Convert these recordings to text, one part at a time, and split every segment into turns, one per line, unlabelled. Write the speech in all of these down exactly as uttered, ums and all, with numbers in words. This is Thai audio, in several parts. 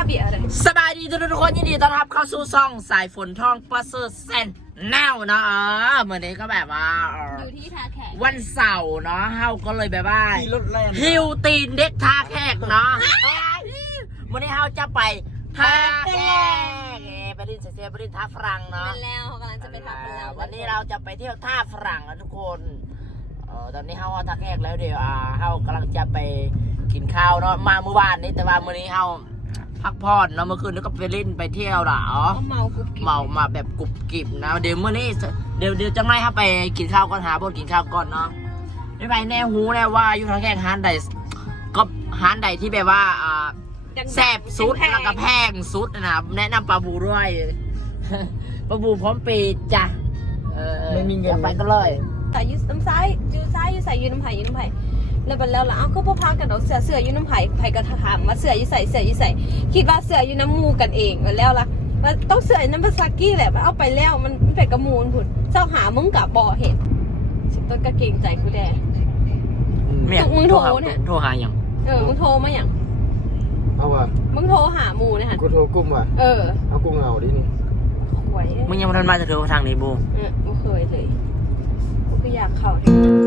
เบียร์เลย
สบายดีทุกคนยินดีต้อนรับเข้าสู่ซ่องสายฝนทองประเสริฐแสนแนวเนาะเมื่อนี้ก็แบบว่า
อยู่ที่ท่าแขก
วันเสาร์เนาะเฮาก็เลยแบบว่าฮิวตีนเด็กท่าแขกเนาะวันนี้เฮาจะไปท่าแขกไปดินเสียไปดินท่าฝรั่งเนาะ
แล้วกำลังจะไปท่าฝรั่ง
วันนี้เราจะไปเที่ยวท่าฝรั่งนะทุกคนเออตอนนี้เฮาท่าแขกแล้วเดี๋ยวอ่าเฮากำลังจะไปกินข้าวเนาะมาเมื่อวานนี้แต่ว่ามื้อนี้เฮาพักผ่อนเนาะเมื่อคืนนี้ก็ไปเล่นไปเที่ยวเหรอ
เมากรุบ
เมามาแบบกรุบกริบนะเดี๋ยวมื้อนี้เดี๋ยวเดี๋ยวจะไม่ให้ไปกินข้าวก่อนหาบนกินข้าวก่อนเนาะไม่ไปแน่หูแน่ว่าอยู่ทางแขกฮานใดก็ฮานใดที่แบบว่าอ่าแซ่บสุดแล้วก็แพงสุดนะแนะนำปลาบูด้วยปลาบูพร้อมปีจ้ะเออไม่มีเงินไปก็เลย
แต่ยืดน้ำซ้ายยืดซ้ายยืดใส่ยืดน้ำไผ่ยืดน้ำไผ่แล้วบัดแล้วล่ะเอาก็พอพากันเอาเสือเสืออยู่น้ำไผ่ไผ่ก็ถามมาเสืออยู่ใส่เสืออยู่ใส่คิดว่าเสืออยู่น้ำมูกันเองบัดแล้วล่ะมันต้องเสือน้ำภาษากี้แหละมันเอาไปแล้วมันมันเป็นกระมูลผุดเจ้าหามึงกับบ่อเห็นสิต้นก็เก่งใจกูแด่มึงโทรเนี่ย
โทรหาอย่าง
เออมึงโทรมาอย่าง
เอาว่ะ
มึงโทรหามูเนี่ยฮะ
กูโทรกุ้มว่ะ
เออ
เอากุ้งเอาดินี่
มึงยังไม่ทันมาจะเจอทางนี้บู
เออไม่เคยเลยกูก็อยากเข้า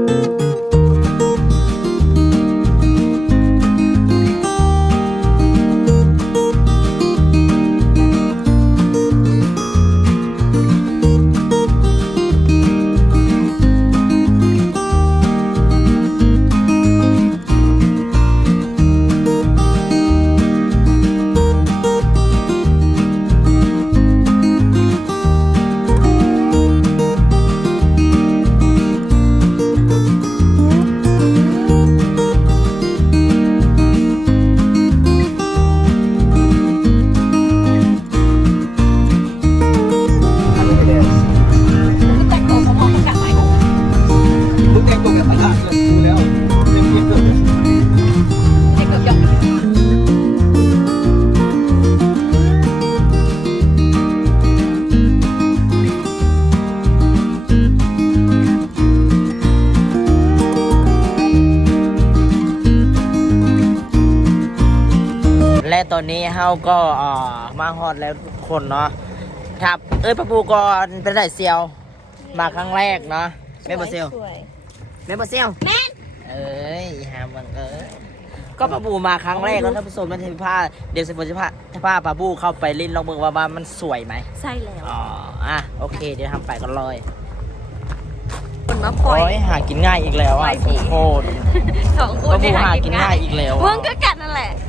และตอนนี้เฮาก็มาฮอดแล้วทุกคนเนาะครับเอ้ยปะปูก่อนเป็นไรเซียวมาครั้งแรกเนาะแม่บอเซียวแม่บอเซียวแม่เอ้ยฮาบังเออก็ปะปูมาครั้งแรกแล้วท่านผู้ชมมันจะพาเดี๋ยวสิบจะพาพาปะปูเข้าไปเล่นลองเมืองว่ามันสวยไหม
ใช่แล้ว
อ๋ออ่ะโอเคเดี๋ยวทำไปกันเลย
คนมาปล่อย
หากินง่ายอีกแล้วอ่ะโคตร
สองคน
ได้หากินง่ายอีกแล้ว
มึงก็กัดนั่นแหละ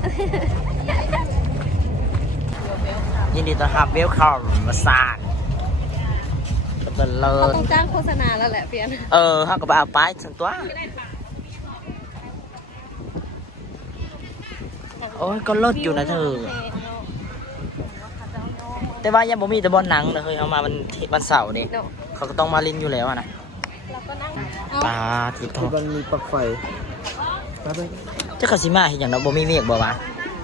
ยินดีต้อนรับเวลคัมมาสร้างกันเลย
เขาต้องจ้างโฆษณาแล้วแหละเพียน
เออเขาก็ไปเอาไปสันตัวโอ้ยก็ลดอยู่นะเธอแต่ว่ายังบ่มีแต่บอลหนังเลยเอามามันวันเสาร์นี่เขาก็ต้องมาลินอยู่แล้วนะปลาทิพย์
มันมีปลั๊กไฟ
เจ้าคาซิมาเห็นอย่างเราบ่มีเมฆบ่วะ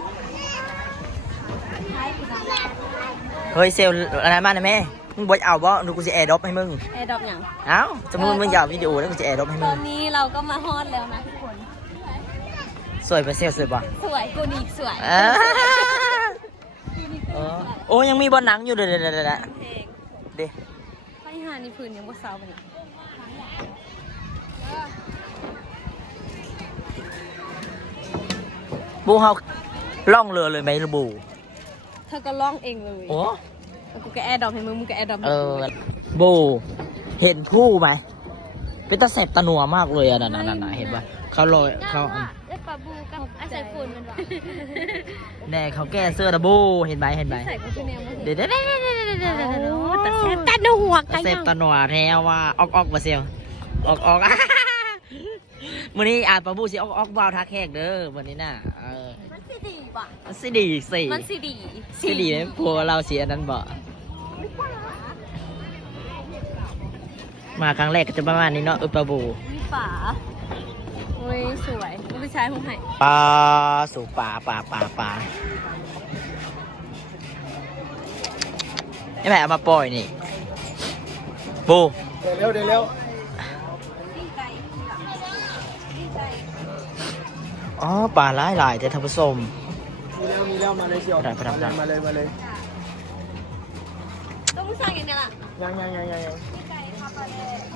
เฮ้ยเซลอะไรมาเนี่ยแม่มึงบอยเอาบ่ดูกูจะแอร์ดรอปให้มึง
แอร์ดรอปอย่าง
เอ้าจะมึงมึงอยากวิดีโอแล้วกูจะแอร์ดรอปให้มึง
ตอนนี้เราก็มาฮอดแล้วนะทุกคน
สวยไปเซลสวยป่ะ
สวยกูนี่สวย
โอ้ยังมีบอลหนังอยู่เด้อเด้อเด้อเด้อเด้
ไปหาในพื้นยังบ่เศร้าไปนี่
บูเฮาล่องเรือเลยไหมลูบู
เธอก็ล่องเองเลย
โอ้
กูก็แอร์ดรอปให้มึงมึงก็แอร์ดรอปให้
กูเออบูเห็นผู้ไหมเป็นตาแสบตาหนัวมากเลยอ่ะนั่นนั่นเห็นป่ะเขาลอยเขา
ได้ปลาบูกับอาศัยฝุ่นมันวะ
แน่เขาแก้เสื้อตะบูเห็นไหมเห็นไหมเดี๋ยวเดี๋ยวเดี๋ยว
เดี๋ยวตาแสบตาหนัว
ตาแสบตาหนัวแท้ว่าออกออกมาเซียวออกออกวันนี้อ่านปลาบูสิออกออกวาวทักแขกเด้อวันนี้น่ะเออ
มันสีดีป่ะ
มันสีดีสิ
มันสีดี
สีดีไหมพัวเราเสียนั้นบ่มาครั้งแรกก็จะประมาณนี้เนาะอุปบู
มีฝาโอ้ยสวยผู้ชายผู้ใหญ่
ปลาสู่ปลาปลาปลาปลาไอ้แม่เอามาปล่อยนี่บู
เร็วเร็ว
อ๋อปลาหลายหลายแต่ท่านผู้ชม
มีแล้วมีแล้วมาเลยเชียวมาเลยมาเลย
ต้องสั่งอย่างนี้ล่ะ
ยังยังยังยัง
ไก่ข้าวปลาแดง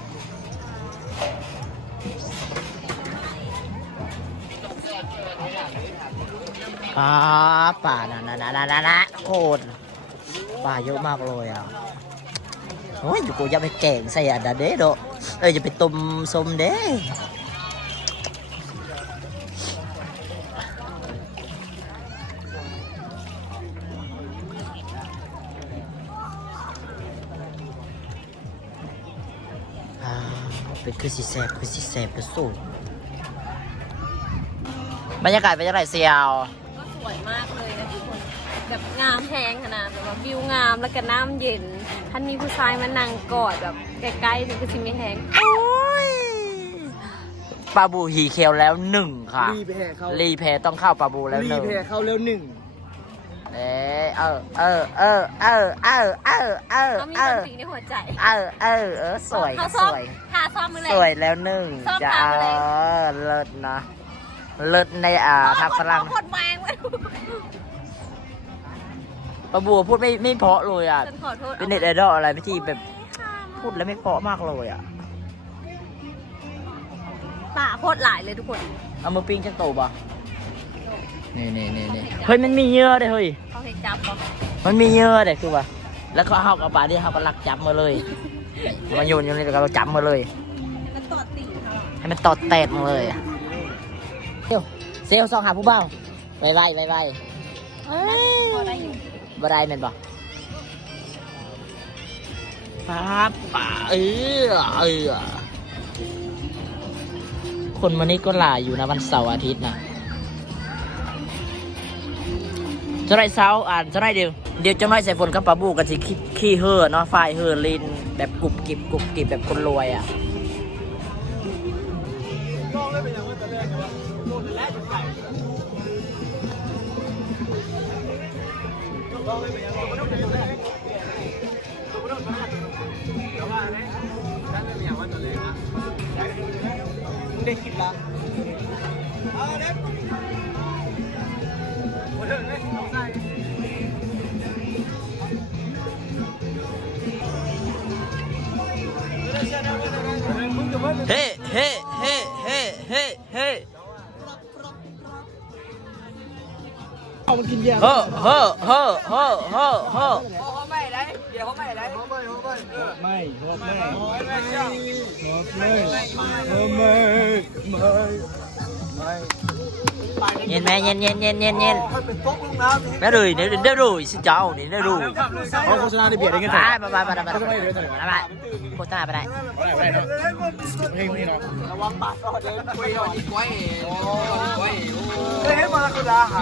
ป่าป่านะนะนะนะนะโคตรป่าเยอะมากเลยอ่ะโอ้ยอยู่กูจะไปแกงใส่อันนั้นเด้โดเอ้ยจะไปต้มส้มเด้อ่าเป็นคือสีแสบคือสีแสบคือสูงบรรยากาศเป็นยังไงเซียว
ก็สวยมากเลยนะทุกคนแบบงามแพงขนาดแบบว่าวิวงามแล้วก็น้ำเย็นท่านมีผู้ชายมานั่งกอดแบบใกล้ๆนี่ก็สิไม่แห้ง
โอ้ยปลาบูฮีเคลแล้วหนึ่งค่ะ
รีแพเข้า
รีเพย์ต้องเข้าปลาบูแล้ว
รี
หนึ่ง
แพเข้าแล้วหนึ่ง
เออเออเออเออเออเออเออเออ
เขามี
เอ
คน
อ
สีในหัวใจ
เออเออเออสวย
เขา
ส
ซ้อม
วย
หาซ้อมมือเลย
สวยแล้วหนึ่ง
ชอบ
จะ
ตา
เอ
มเลย
อเลิศนะเลิศในอ่าทักฝรั่ง
คนแมงไว้
ปลาบูพูดไม่ไม่เพราะเลยอ่ะ
ฉันขอโทษ
เป็นเน็ตไอดอลอะไรพี่ที่แบบพูดแล้วไม่เพราะมากเลยอ่ะ
ป่าโคตรหลายเลยทุกคน
เอามือปิ้งจังโตป่ะนี่นี่นี่นี่เฮ้ยมันมีเยื่อเลยเฮ้ย
เขาให้จับปะ
มันมีเยื่อเด็กคือว่าแล้วก็เอากระป๋าที่เขาก็ลักจับมาเลยมาโยนอยู่นี่แล้วก็จับมาเลย
มันตอดติ่งเขา
ให้มันตอดแตกมาเลยเซลเซลซองหาผู้เบ้าไวไวไวไว
พอได้อยู่
บารายแมนบ่ป้าป่าเออเออคนวันนี้ก็หลายอยู่นะวันเสาร์อาทิตย์นะจะไรเสาร์อ่านจะไรเดียวเดี๋ยวจะไม่ใส่ฝนกับปลาบูกันสิขี้เห่อเนาะไฟเห่อลินแบบกรุบกริบกรุบกริบแบบคนรวยอ่ะ
ได้คลิปละ
เฮ้เฮ้เฮ้เฮ้เฮ้เฮ้
เอามันกินยา
เฮ้เฮ้เฮ้เฮ้เฮ้เฮ้
ไม่ไม่ไม่ไม่ไม่ไม่
เย็นไหมเย็นเย็นเย็นเย็นเย็น
เป็นโต๊ะลงน้ำ
ได้เลยได้ได้เลยสิเจ้านี่ได้เลย
เขาโฆษณาในเบียดได้กัน
ไป
เถอะ
ไปไปไปไปไปไปโฆษณาไปได้
ไม่ได้เนาะเพลงนี้เนาะระวังบาดก็เดินคุยหน่อยดีกว่าเฮ้ยมาละกุลาค่ะ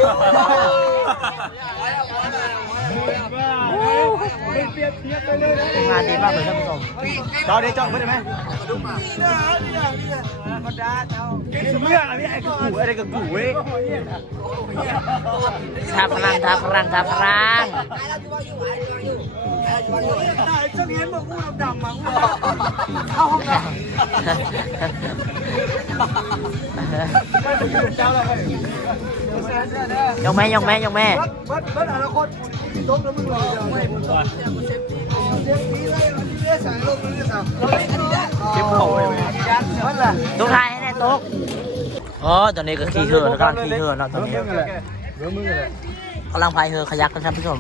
เปลี่ยนเปลี่ยนไปเลยนะ
งานดีมากเลยท่านผู้ชม
จอได้จอไม่ได้ไหมดูมานี่นะนี่นะนี่นะก็ได้เจ้าเก่งสมัยอะไรไอ้กูอะไรกับกูเว้ย
ทับพลังทับพลังทับพลัง
ได้เจ้าเห็นบอกกูดำๆมากูเข้าห้องน้ำไม่เป็นกูเจ้าเลย
ยงแม่ยงแม่ยงแม่
เบิร์ดเบิร์ดอนาคตกูต้มแล้วมึงรอไม่ผมต้มเจ็บปีเลยที่เลี้ยสายลมมันเนี่ยครับเจ็บเข่าเลยยันมันล่ะ
ตุ๊กทายให้แน่ตุ๊กอ๋อตอนนี้ก็ขี่เหือกำลังขี่เหือเนาะตอนนี้
เรื่องมึงอะไร
กำลังพายเหือขยักกันท่านผู้ชม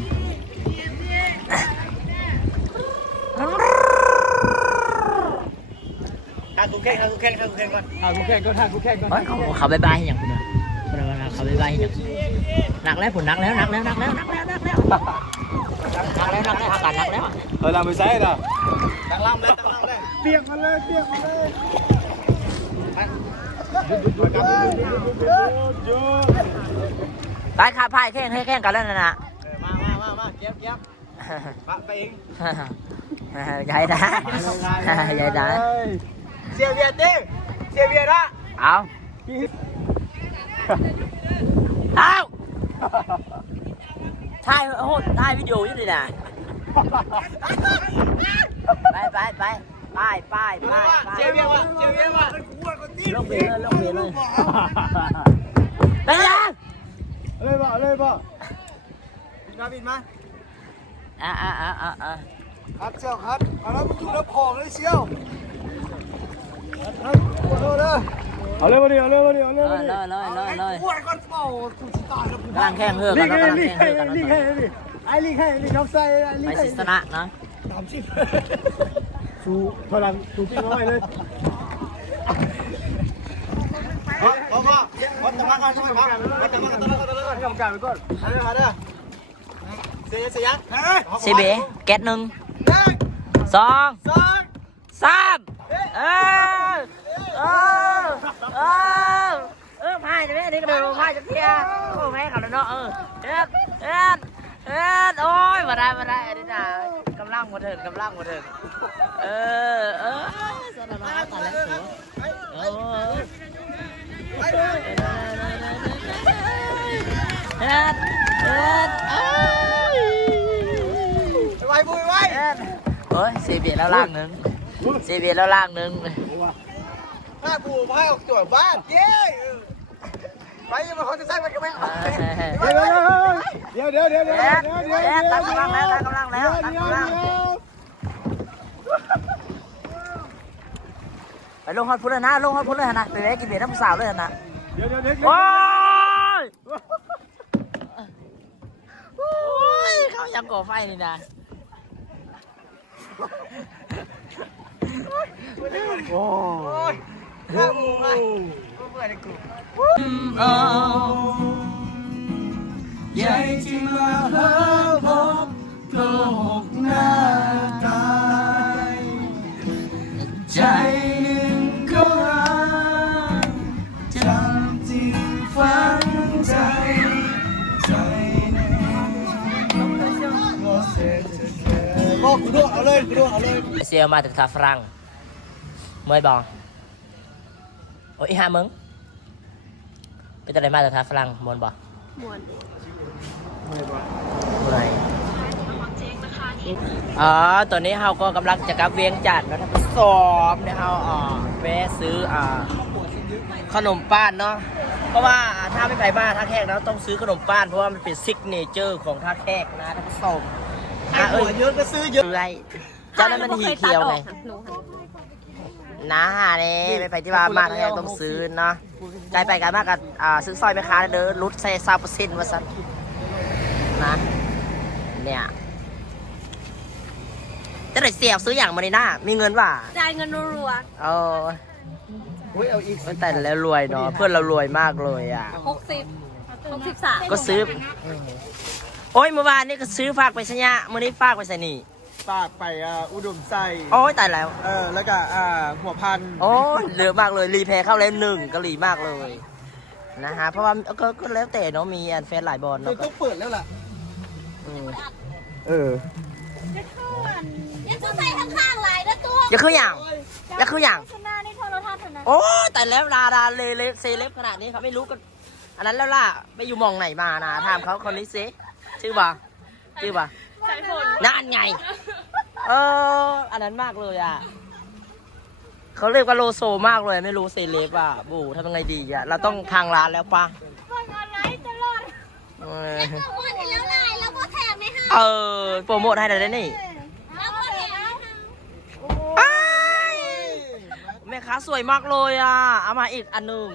ทางกูแข่งทางกูแข่งทางกูแข่งก่อนทางกูแข่งก็ทางกูแข่งก่อน
เฮ้ยเขาเขาบายบายให้อย่างคุณนะคุณนะเขาบายบายให้อย่างหนักแล้วผลหนักแล้วหนักแล้วหนักแล้วหนักแล้วหนักแล้วหนักแล้วหนักแล้วอาการหนักแล้ว
เออเราไปใช้เหรอตั้งลำเลยตั้งลำเลยเปียกมาเลยเปียกมาเลยหยุด
ไปขาพายแข่งให้แข่งกันแล้วนะนะ
มามามามาเก็บเก็บมาไปเอง
ใหญ่นะใหญ่นะ
เสียเบียดดิเสียเบียดละ
เอาเอาถ่ายโหดถ่ายวิดีโออยู่นี่นะไปไปไปไปไปไป
เสียเบียดวะเสียเบียดวะ
ลงเบียเลยลงเบียเลยได้ยัง
เลยบ่เลยบ่บินมาบินมา
อ่ะอ่ะอ่ะอ่ะอ่ะ
ครับเชี่ยวครับเอาแล้วมึงถูกแล้วพองเลยเชี่ยวครับขอโทษนะเอาเลยมาดิเอาเลยมาดิเอาเลย
เล
มาย ดิ
เลยเลยเลยเลย
ปวดก่อนเป่าถูกชิตายแล้ว
กำลังแข่งเฮือก
ลี
กัน
ก
เนาะ
ให้
กำลัง
ลีก
แข่ง
ให้
เฮือกกัน
ลีก
เนาะ
ให้ไอ้ลีกให้ลีกน้ำใส่ลี
ไป
กให้
สิสนะนะ
สามสิบชูพลังชูพี่น้อยเลยพ่อพ่อพ่อตะมาก่อนใช่ไหมครับพ่อตะมาก่อนตะมาก่อนตะมาก่อนกรรมการไปก่อนเอาเลยมาเด้อเสียเสีย
ซีเบแก๊สหนึ่งสอง
สอง
สามเออเออเออเออพายจะไม่ได้กระโดดพายจะเที่ยโอ้แม่เขาแล้วเนาะเออเอ็ดเอ็ดเอ็ดโอ้ยมาได้มาได้อันนี้นะกำลังมาถึงกำลังมาถึงเออเออสนามตาแล้วสูเออเอ็ดเอ็ดเอ้ย
ไปบุยไว้
เอ็ดโอ้ยซีเบียแล้วล่างหนึ่งซีเบียแล้วล่างหนึ่ง
ถ้าบูไปออกตัวบ้านเย้ไปยังมาเขาจะใส่ไปกันไหมเดี๋ยวเดี๋ยวเดี๋ยวเดี๋ยว
เอ็ดเอ็ดตั้งกำลังแล้วตั้งกำลังแล้วตั้งกำลังไปลงฮอตพุทธนะลงฮอตพุทธเลยนะไปได้กินเบียร์น้ำสาวเลยนะ
เดี๋ยวเดี๋ยวเดี๋ยว
โอ้ยโอ้ยเขายังก่อไฟนี่นะ
โอ้ยถ้าบูไปเปิดในกลุ่มใหญ่ที่มาหาพบโกหกหน้าตายใจหนึ่งก็รักจำจริงฝังใจใจหนึ่งก็เสียแค่บอกกูด้วยเอาเลยกูด้วยเอาเลย
เซียมาจากทาฝรั่งเมื่อยบองโอ้ยห้ามึงเป็นอะไรมาจากทาฝรั่งมวนบอ
ม่วน
เมื่อยอ๋อตอนนี้เราก็กำลังจะกลับเวียงจันทน์แล้วท่านผู้ชมเนี่ยเราอ่าแวะซื้ออ่าขนมป้านเนาะเพราะว่าถ้าไม่ไปบ้านท่าแขกแล้วต้องซื้อขนมป้านเพราะว่ามันเป็นซิกเนเจอร์ของท่าแขกนะท่านผู้ชมอ่ะเอ้ย
เยอะก็ซื้อเยอะ
ไรเจ้านั้นมันหีเขียวไง
หนูหัน
นะฮะนี่ไปไปที่บ้านมาท่าแขกต้องซื้อเนาะไกลไปไกลมากกับอ่าซื้อสร้อยแม่ค้าเด้อลดใส่ซาเปอร์เซ็นต์ว่าสันนะเนี่ยจะได้เสียบซื้ออย่างมาในหน้ามีเงินว่ะ
จ่ายเงินรัว
เออ
เฮ้ยเอาอีก
แต่แล้วรวยเนาะเพื่อนเรารวยมากเลยอ่ะ
หกสิบหกสิบสาม
ก็ซื้อโอ้ยเมื่อวานนี่ก็ซื้อฝากไปสัญญาเมื่อนี้ฝากไปใส่นี่
ฝากไปอ่าอุดมใส่
โอ้ยตายแล้ว
เออแล้วก็อ่าหัวพัน
โอ้ยเยอะมากเลยรีแพร์เข้าแล้วหนึ่งกะหรี่มากเลยนะฮะเพราะว่าก็ก็แล้วแต่เนาะมีอันแฟนหลายบอล
เดี๋ย
เนาะ
วต้องเปิดแล้วล่ะ
อืม
เออ
ยังจะใส่ข้างๆหลายนะตัว
อย่าคืออย่างอย่าคืออย่าง
ชนะในโทรทัศน์เท่านั้น
โอ้แต่แล้วดาราเลเลเซเลบขนาดนี้เขาไม่รู้กันอันนั้นแล้วล่ะไปอยู่มองไหนมานะถามเขาคนนี้สิชื่อบ่าชื่อบ่า
ใส่ฝน
นั่นไงเอออันนั้นมากเลยอ่ะเขาเรียกว่าโลโซมากเลยไม่รู้เซเลบอ่ะบูทำยังไงดีอ่ะเราต้องทางร้านแล้วปะ
คนออนไลน์ตลอด
เออ
แล้วก็วันแล้วลายแล้วก็แถมในห้าง
เออโปรโมทให้ได้นี่
แล้วก็แถม
อ้ายแม่ค้าสวยมากเลยอ่ะเอามาอีกอันหนึ่ง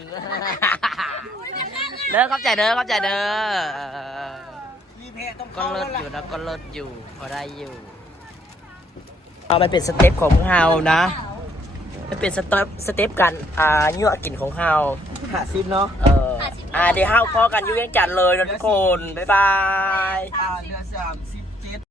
เด้อเข้าใจเด้อเข้าใจเด้อเออ
มีเพจต้อง
ก็
เข้า
เลิ
แล้ว
ศ
ล่ะ
อยู่นะก็เลิศอยู่พอได้อยู่เอามันเป็นสเต็ปของเฮานะมันเป็นสเต็ปสเต็ปกันอ่ายั่วกลิ่นของเฮา
หาซิปเนาะ
เอออ่าเดี๋ยวเฮาพอกันอยู่เวียงจันทน์เลยนะทุกคนบ๊ายบาย
อ่าเรือสามสิบ